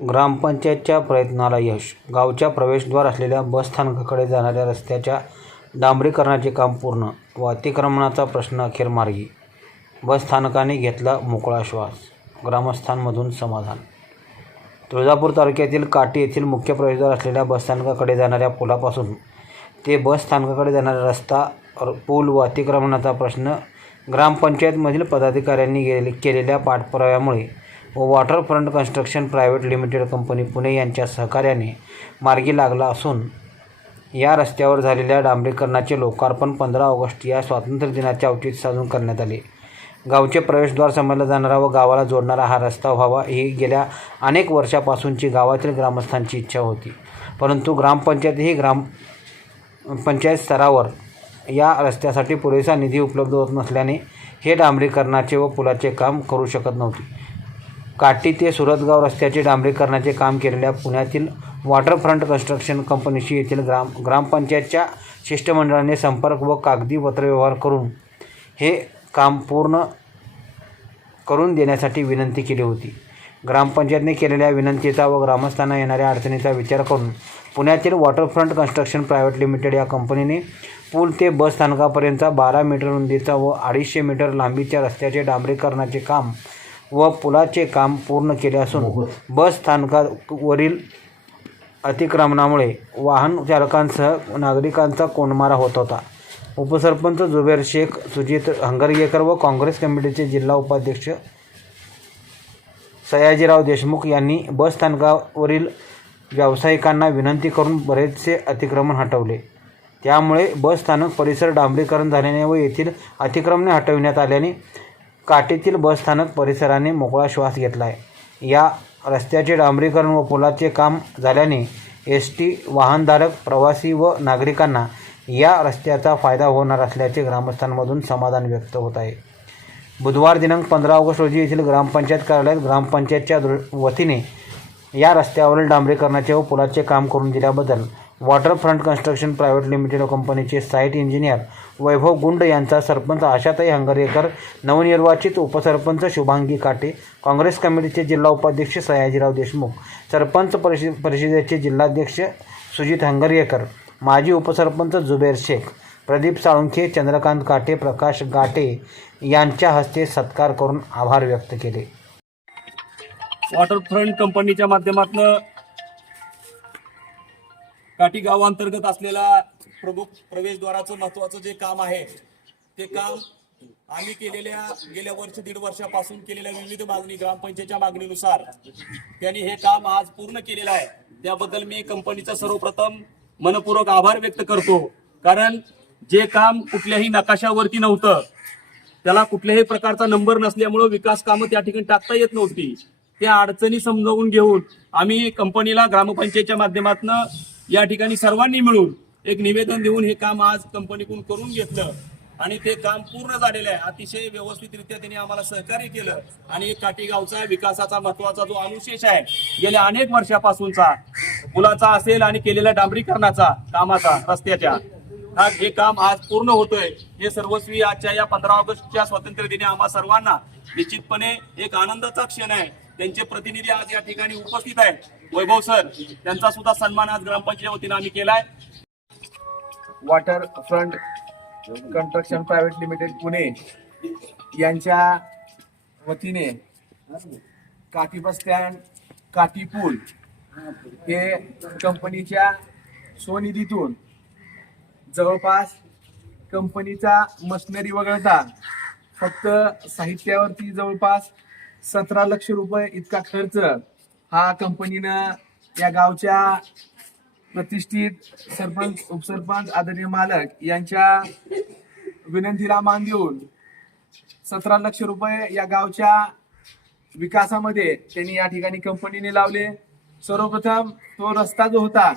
ग्रामपंचायतच्या प्रयत्नाला यश. गावच्या प्रवेशद्वार असलेल्या बसस्थानकाकडे जाणाऱ्या रस्त्याच्या डांबरीकरणाचे काम पूर्ण व अतिक्रमणाचा प्रश्न अखेर मार्गी बसस्थानकाने घेतला मोकळा श्वास. ग्रामस्थांमधून समाधान. तुळजापूर तालुक्यातील काटी येथील मुख्य प्रवेशद्वार असलेल्या बसस्थानकाकडे जाणाऱ्या पुलापासून ते बसस्थानकाकडे जाणारा रस्ता पूल व अतिक्रमणाचा प्रश्न ग्रामपंचायतमधील पदाधिकाऱ्यांनी गेले केलेल्या पाठपुराव्यामुळे व Waterfront construction private limited company Pune यांच्या सहकार्याने मार्गी लागला असून या रस्त्यावर झालेल्या डांबरीकरणाचे लोकार्पण पंधरा ऑगस्ट या स्वातंत्र्य दिनाच्या औचित्य साधून करण्यात आले. गावचे प्रवेशद्वार समजला जाणारा व गावाला जोडणारा हा रस्ता व्हावा ही गेल्या अनेक वर्षापासूनची गावातील ग्रामस्थांची इच्छा होती. परंतु ग्रामपंचायत ही ग्राम पंचायत स्तरावर या रस्त्यासाठी पुरेसा निधी उपलब्ध होत नसल्याने हे डांबरीकरणाचे व पुलाचे काम करू शकत नव्हते. काटी ते सुरतगाव रस्त्याचे डांबरीकरणाचे काम केलेल्या पुण्यातील वॉटरफ्रंट कन्स्ट्रक्शन कंपनीशी येथील ग्राम ग्रामपंचायतच्या शिष्टमंडळाने संपर्क व कागदी पत्रव्यवहार करून हे काम पूर्ण करून देण्यासाठी विनंती केली होती. ग्रामपंचायतने केलेल्या विनंतीचा व ग्रामस्थांना येणाऱ्या अडचणीचा विचार करून पुण्यातील वॉटरफ्रंट कन्स्ट्रक्शन प्रायव्हेट लिमिटेड या कंपनीने पूल ते बस स्थानकापर्यंतचा बारा मीटर रुंदीचा व अडीचशे मीटर लांबीच्या रस्त्याचे डांबरीकरणाचे काम व पुलाचे काम पूर्ण केले असून बस स्थानकावरील अतिक्रमणामुळे वाहन चालकांसह नागरिकांचा कोंडमारा होत होता. उपसरपंच जुबेर शेख सुजित हंगरगेकर व काँग्रेस कमिटीचे जिल्हा उपाध्यक्ष सयाजीराव देशमुख यांनी बस स्थानकावरील व्यावसायिकांना विनंती करून बरेचसे अतिक्रमण हटवले. त्यामुळे बस स्थानक परिसर डांबरीकरण झाल्याने व येथील अतिक्रमणे हटविण्यात आल्याने काटेतील बस स्थानक परिसराने मोकळा श्वास घेतला आहे या रस्त्याचे डांबरीकरण व पुलाचे काम झाल्याने एस टी वाहनधारक प्रवासी व नागरिकांना या रस्त्याचा फायदा होणार असल्याचे ग्रामस्थांमधून समाधान व्यक्त होत आहे. बुधवार दिनांक पंधरा ऑगस्ट रोजी येथील ग्रामपंचायत कार्यालयात ग्रामपंचायतच्या दृ वतीने या रस्त्यावरील डांबरीकरणाचे व पुलाचे काम करून दिल्याबद्दल वॉटरफ्रंट कन्स्ट्रक्शन प्रायव्हेट लिमिटेड कंपनीचे साईट इंजिनियर वैभव गुंड यांचा सरपंच आशाताई हंगरेकर नवनिर्वाचित उपसरपंच शुभांगी काटे काँग्रेस कमिटीचे जिल्हा उपाध्यक्ष सयाजीराव देशमुख सरपंच परिषद परिषदेचे जिल्हाध्यक्ष सुजित हंगरेकर माजी उपसरपंच जुबेर शेख प्रदीप साळुंखे चंद्रकांत काटे प्रकाश गाटे यांच्या हस्ते सत्कार करून आभार व्यक्त केले. वॉटरफ्रंट कंपनीच्या माध्यमातून काठी गावांतर्गत असलेला प्रमुख प्रवेशद्वाराचं महत्वाचं जे काम आहे ते काम आम्ही केलेल्या गेल्या वर्ष दीड वर्षापासून केलेल्या विविध मागणी ग्रामपंचायतच्या मागणीनुसार त्यांनी हे काम आज पूर्ण केलेलं आहे. त्याबद्दल मी कंपनीचा सर्वप्रथम मनपूर्वक आभार व्यक्त करतो. कारण जे काम कुठल्याही नकाशावरती नव्हतं त्याला कुठल्याही प्रकारचा नंबर नसल्यामुळं विकास कामं त्या ठिकाणी टाकता येत नव्हती. त्या अडचणी समजावून घेऊन आम्ही कंपनीला ग्रामपंचायतच्या माध्यमातून या ठिकाणी सर्वांनी मिळून एक निवेदन देऊन हे काम आज कंपनीकडून करून घेतलं. आणि ते काम पूर्ण झालेलं आहे. अतिशय व्यवस्थितरित्या त्यांनी आम्हाला सहकार्य केलं. आणि एक काटेगावचा विकासाचा महत्त्वाचा जो अनुशेष आहे गेल्या अनेक वर्षापासूनचा पुलाचा असेल आणि केलेल्या डांबरीकरणाचा कामाचा रस्त्याच्या. हा हे काम आज पूर्ण होतोय. हे सर्वस्वी आजच्या या पंधरा ऑगस्टच्या स्वातंत्र्य दिनी आम्हा सर्वांना निश्चितपणे एक आनंदाचा क्षण आहे. त्यांचे प्रतिनिधी आज या ठिकाणी उपस्थित आहेत. वैभव सर यांचा सुद्धा सन्मान आज ग्रामपंचायत वतीने आम्ही केलाय. Water front construction private limited Pune यांच्या वतीने काठी बस स्टँड काठी पूल हे कंपनीच्या स्वनिधीतून जवळपास कंपनीचा मशिनरी वगळता फक्त साहित्यावरती जवळपास सतरा लक्ष रुपये इतका खर्च हा कंपनीनं या गावच्या प्रतिष्ठित सरपंच उपसरपंच आदरणीय मालक यांच्या विनंतीला मान देऊन सतरा लक्ष रुपये या गावच्या विकासामध्ये त्यांनी या ठिकाणी कंपनीने लावले. सर्वप्रथम तो रस्ता जो होता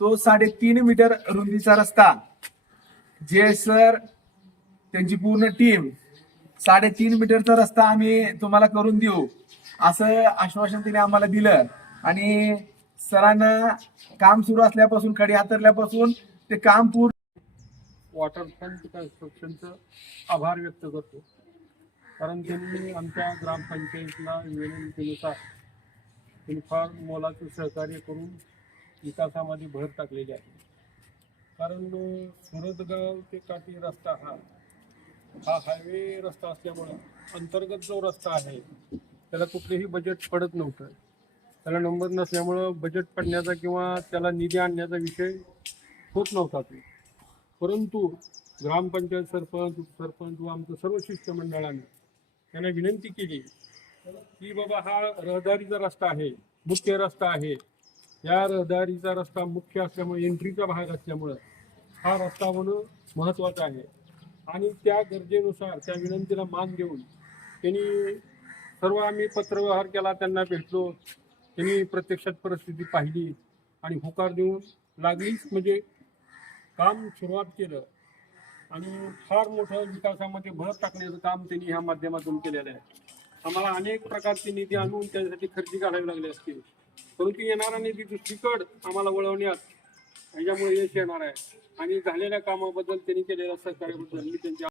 तो साडेतीन मीटर रुंदीचा रस्ता. जे सर त्यांची पूर्ण टीम साडेतीन मीटरचा रस्ता आम्ही तुम्हाला करून देऊ. असं आश्वासन तिने आम्हाला दिलं. आणि सरांना काम सुरू असल्यापासून खडी हातरल्यापासून ते काम पूर्ण वॉटरफ्रंट कन्स्ट्रक्शनचं आभार व्यक्त करतो. कारण त्यांनी आमच्या ग्रामपंचायतीला विनंतीनुसार त्यांनी फार मोलाचं सहकार्य करून विकासामध्ये भर टाकलेली आहे. कारण सुरतगाव ते काठी रस्ता हा हा हायवे रस्ता असल्यामुळं अंतर्गत जो रस्ता आहे त्याला कुठलेही बजेट पडत नव्हतं. त्याला नंबर नसल्यामुळं बजेट पडण्याचा किंवा त्याला निधी आणण्याचा विषय होत नव्हता तो. परंतु ग्रामपंचायत सरपंच उपसरपंच व आमचं सर्व शिष्टमंडळाने त्यांना विनंती केली की बाबा हा रहदारीचा रस्ता आहे मुख्य रस्ता आहे. या रहदारीचा रस्ता मुख्य असल्यामुळे एंट्रीचा भाग असल्यामुळं हा रस्ता होणं महत्त्वाचा आहे. आणि त्या गरजेनुसार त्या विनंतीला मान देऊन त्यांनी सर्व आम्ही पत्रव्यवहार केला त्यांना भेटलो. त्यांनी प्रत्यक्षात परिस्थिती पाहिली आणि होकार देऊन लागलीच म्हणजे काम सुरुवात केलं. आणि फार मोठं विकासामध्ये भर टाकण्याचं काम त्यांनी ह्या माध्यमातून केलेलं आहे. आम्हाला अनेक प्रकारचे निधी आणून त्यासाठी खर्ची काढावी लागले असतील. परंतु येणारा निधी दुसरीकड आम्हाला वळवण्यात ह्याच्यामुळे यश येणार आहे. आणि झालेल्या कामाबद्दल त्यांनी केलेल्या सहकार्याबद्दल मी त्यांच्या